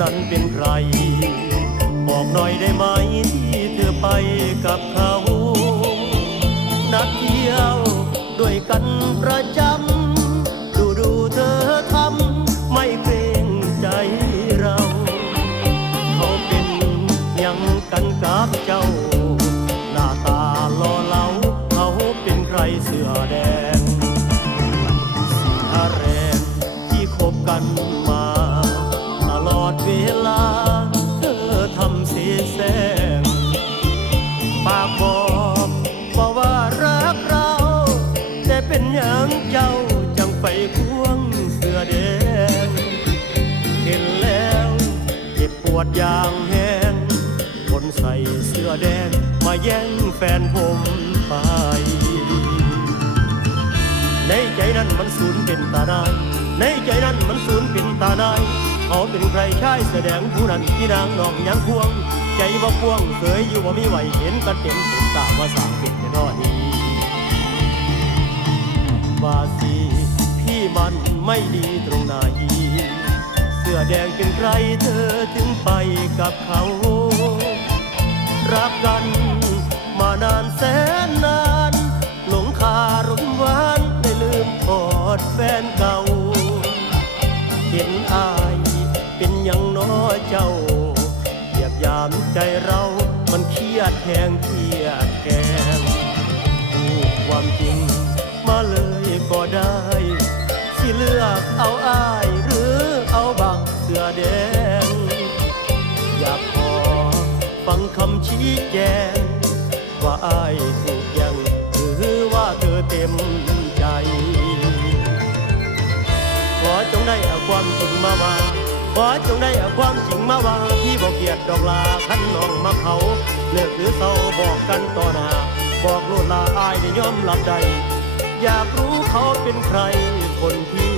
นั้นเป็นใคร บอกหน่อยได้ไหมที่เธอไปกับเขา นัดเที่ยวด้วยกันประจำ ดูดูเธอทำไม่เกรงใจเรา เขาเป็นยังกันกับเจ้า ลา เธอทำเสียแสงปากบอกว่าว่ารักเรา แต่เป็นอย่างเจ้าจังไปควงเสื้อแดงเห็นแล้วเจ็บปวดอย่างแห้ง คนใส่เสื้อแดงมาแย่งแฟนผมไป ในใจนั้นมันสูญเป็นตาหนายในใจนั้นมันสูญเป็นตาหนาย เขาเป็นใครชายแสดงผู้นั้นที่นางนองยังพวง ใจบ่พวงเคยอยู่บ่มีไหวเห็นกันเต็มสุดตาว่าสางเป็นแน่นอนดีว่าสิพี่มันไม่ดีตรงไหนเสื้อแดงเป็นใครเธอถึงไปกับเขา รักกันมานานแสนนาน หลงคารมหวานได้ลืมกอดแฟนเก่าามใจเรามันเครียดแหงเครียดแกงพูดความจริงมาเลยก็ได้ สิเลือกเอาอายหรือเอาบักเสือแดง อยากขอฟังคำชี้แจง ว่าอายถูกยังหรือว่าเธอเต็มใจ ขอจงได้เอาความจริงมาวาข อจงได้เอาความจริงมาว่าพี่บอกเกียดดอกลาขันน้องมาเขาเลิกหรือเศร้าบอกกันต่อหน้าบอกโลดลาอายได้ยอมรับใดอยากรู้เขาเป็นใครคนที่